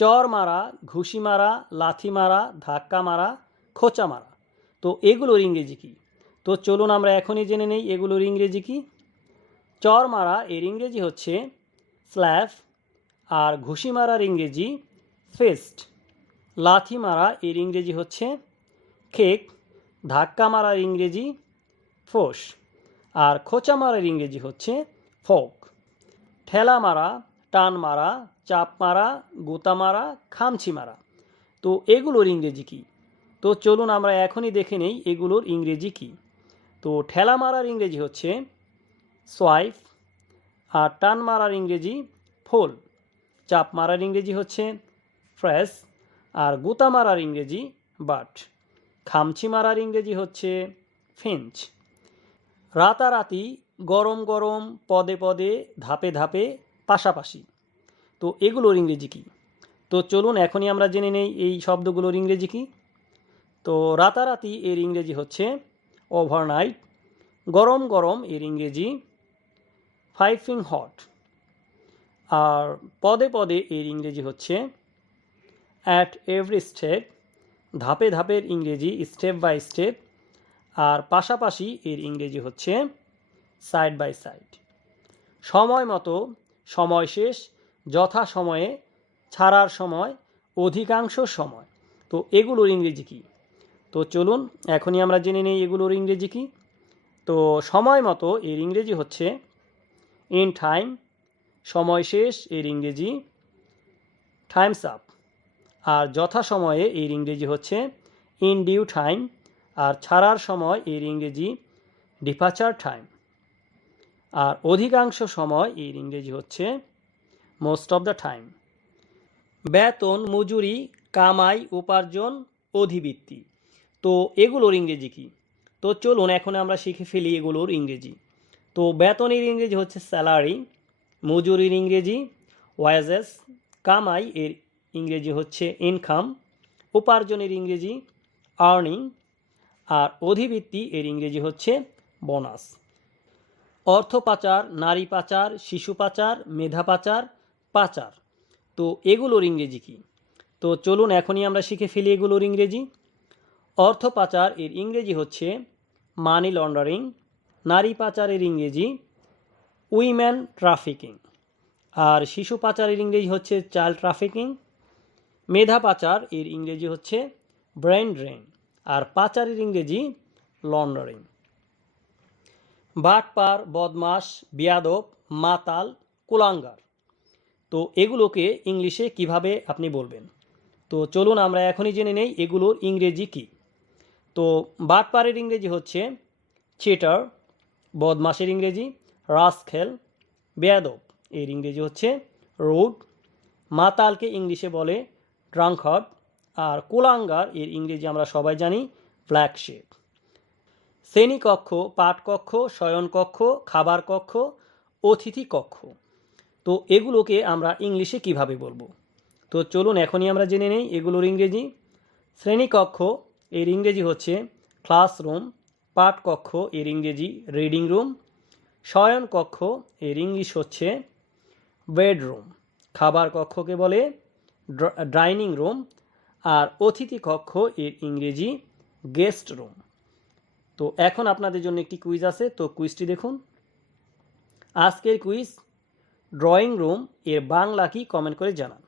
চর মারা, ঘুষি মারা, লাথি মারা, ধাক্কা মারা, খোঁচা মারা। তো এগুলোর ইংরেজি কী? তো চলুন আমরা এখনই জেনে নেই এগুলোর ইংরেজি কী। চর মারা এর ইংরেজি হচ্ছে স্ল্যাপ, আর ঘুষি মারার ইংরেজি ফিস্ট। লাথি মারা এর ইংরেজি হচ্ছে কিক, ধাক্কা মারার ইংরেজি ফোস, আর খোঁচা মারার ইংরেজি হচ্ছে ফোক। ঠেলা মারা, টান মারা, চাপ মারা, গোতা মারা, খামচি মারা। তো এগুলোর ইংরেজি কী? তো চলুন আমরা এখনই দেখে নেই এগুলোর ইংরেজি কী। তো ঠেলা মারার ইংরেজি হচ্ছে সোয়াইপ, আর টান মারার ইংরেজি ফোল, চাপ মারার ইংরেজি হচ্ছে প্রেস, আর গোতা মারার ইংরেজি বাট। খামচি মারার ইংরেজি হচ্ছে ফিঞ্চ। রাতারাতি, গরম গরম, পদে পদে, ধাপে ধাপে, পাশাপাশি। তো এগুলোর ইংরেজি কী? তো চলুন এখনই আমরা জেনে নেই এই শব্দগুলোর ইংরেজি কী। তো রাতারাতি এর ইংরেজি হচ্ছে ওভারনাইট। গরম গরম এর ইংরেজি পাইপিং হট। আর পদে পদে এর ইংরেজি হচ্ছে অ্যাট এভরি স্টেপ। ধাপে ধাপের ইংরেজি স্টেপ বাই স্টেপ। আর পাশাপাশি এর ইংরেজি হচ্ছে সাইড বাই সাইড। সময় মতো, সময় শেষ, যথা সময়ে, ছাড়ার সময়, অধিকাংশ সময়। তো এগুলোর ইংরেজি কী? তো চলুন এখনই আমরা জেনে নিই এগুলোর ইংরেজি কী। তো সময় মতো এর ইংরেজি হচ্ছে ইন টাইম। সময় শেষ এর ইংরেজি টাইমস আপ। আর যথাসময়ে এর ইংরেজি হচ্ছে ইন ডিউ টাইম। আর ছাড়ার সময় এর ইংরেজি ডিপারচার টাইম। আর অধিকাংশ সময় এর ইংরেজি হচ্ছে মোস্ট অফ দ্য টাইম। বেতন, মজুরি, কামাই, উপার্জন, অধিবৃত্তি। তো এগুলোর ইংরেজি কী? তো চলুন এখন আমরা শিখে ফেলি এগুলোর ইংরেজি। তো বেতনের ইংরেজি হচ্ছে স্যালারি, মজুরির ইংরেজি ওয়াজেস, কামাই এর ইংরেজি হচ্ছে ইনকাম, উপার্জনের ইংরেজি আর্নিং, আর অধিবৃত্তি এর ইংরেজি হচ্ছে বোনাস। অর্থ পাচার, নারী পাচার, শিশু পাচার, মেধা পাচার, পাচার। তো এগুলোর ইংরেজি কী? তো চলুন এখনই আমরা শিখে ফেলি এগুলোর ইংরেজি। অর্থ পাচার এর ইংরেজি হচ্ছে মানি লন্ডারিং। নারী পাচারের ইংরেজি উইমেন ট্রাফিকিং। আর শিশু পাচারের ইংরেজি হচ্ছে চাইল্ড ট্রাফিকিং। মেধা পাচার এর ইংরেজি হচ্ছে ব্রেন ড্রেন। আর পাচারের ইংরেজি লন্ডারিং। বাটপার, বদমাস, বিয়াদব, মাতাল, কুলাঙ্গার। তো এগুলোকে ইংলিশে কিভাবে আপনি বলবেন? তো চলুন আমরা এখনই জেনে নেই এগুলোর ইংরেজি কী। তো বাটপারের ইংরেজি হচ্ছে চিটার, বদমাসের ইংরেজি রাস্কেল, বেয়াদব এর ইংরেজি হচ্ছে রুড, মাতালকে ইংলিশে বলে ড্রাঙ্কার্ড, আর কুলাঙ্গার এর ইংরেজি আমরা সবাই জানি ব্ল্যাক শিপ। শ্রেণীকক্ষ, পাঠকক্ষ, শয়নকক্ষ, খাবার কক্ষ, অতিথি কক্ষ। তো এগুলোকে আমরা ইংলিশে কিভাবে বলবো? তো চলুন এখনই আমরা জেনে নেই এগুলোর ইংরেজি। শ্রেণীকক্ষ এর ইংরেজি হচ্ছে ক্লাসরুম, পাঠকক্ষ এর ইংরেজি রিডিং রুম, শয়নকক্ষ এর ইংলিশ হচ্ছে বেডরুম, খাবার কক্ষকে বলে ডাইনিং রুম, আর অতিথি কক্ষ এর ইংরেজি গেস্ট রুম। তো এখন আপনাদের জন্য একটি কুইজ আছে, তো কুইজটি দেখুন। আজকের কুইজ ড্রয়িং রুম এর বাংলা কি কমেন্ট করে জানান।